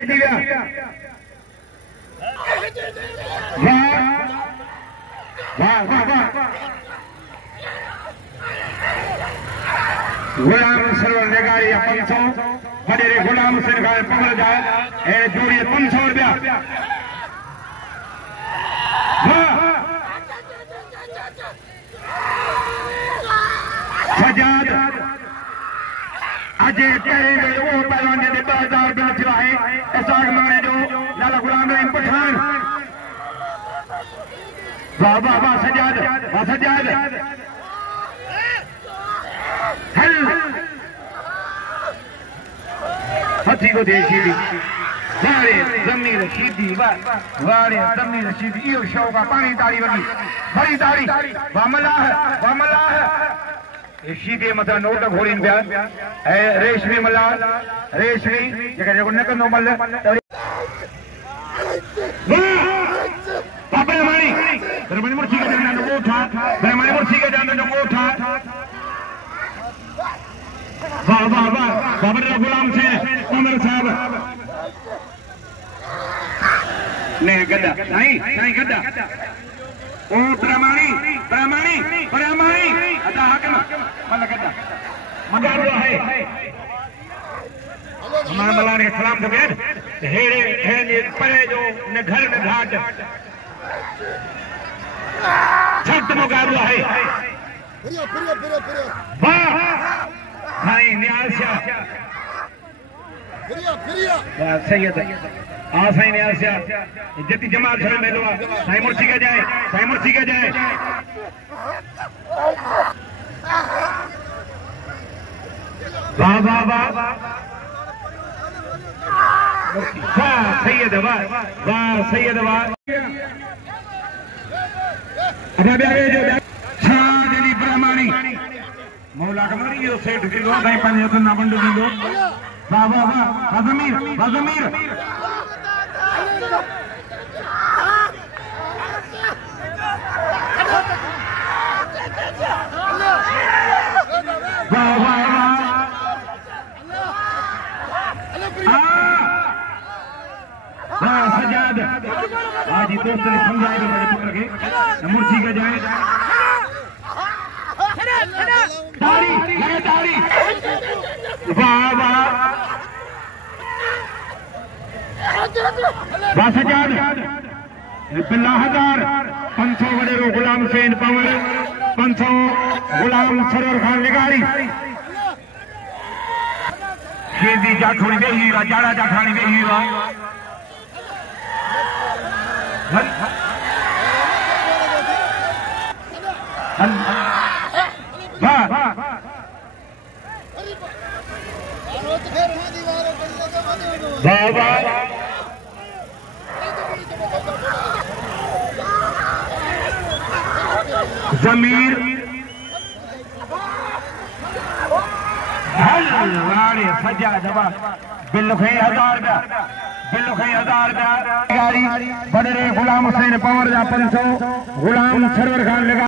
गुलाम server लेगारी 500 बड़े गुलाम हुसैन खान पकड़ जाए ए जोड़ी 500 रुपया सजाद अजय तेरे में वो पहलवान ने 2000 रुपया थियो है ऐसा माने जो लाला गुलाम रहीम पठान वाह वाह वाह सजाद हथी को दे शीदी वारे जमीर शीदी वारे जमीर शीदी यो शौक पानी ताड़ी वगी बड़ी ताड़ी वामला है ये शीदे मथा नोट घोड़ीन पिया ए रेशमी मला रेशमी जेका जेको न कंदो मल पापा मानी ब्रह्मणी मुर्ची के जान जो उठा ब्रह्मणी मुर्ची के जान जो उठा वाह वाह वाह बाबर गुलाम से उमर साहब नहीं गद्दा नहीं गद्दा ओ ब्रह्मणी अदा हाकिम मल गद्दा मगर है हमारा मलान के सलाम तो बेद हेड़े हेने परे जो न घर न घाट छत मुकाबला है वाह हाय न्यासा फिरिया सैयद आ साईं न्यासा इज्जती जमात छड़ में दवा साईं मुर्शी के जाए वाह वाह वाह सैयद वाह सैयद वाह अब आगे जो शादी ब्रह्मणी मौला कमरी जो सेठ की दो भाई पानी तो ना बंदो दी दो वाह वाह वाह बाज़मीर वाह वाह सजाद आज दोस्त ने समझाया मेरे पुत्र के मुर्शी का जाए तारी वाह सजाद बिल्ला 500 बड़े गुलाम हुसैन पवन 500 गुलाम सरवर खान लेगारी शीदी जाठोड़ी बेही जाड़ा जाठानी बेही जमीर सजा दबा बिल 1000 रुपया बड़े गुलाम हुसैन पवर 500 गुलाम सरवर खान लगा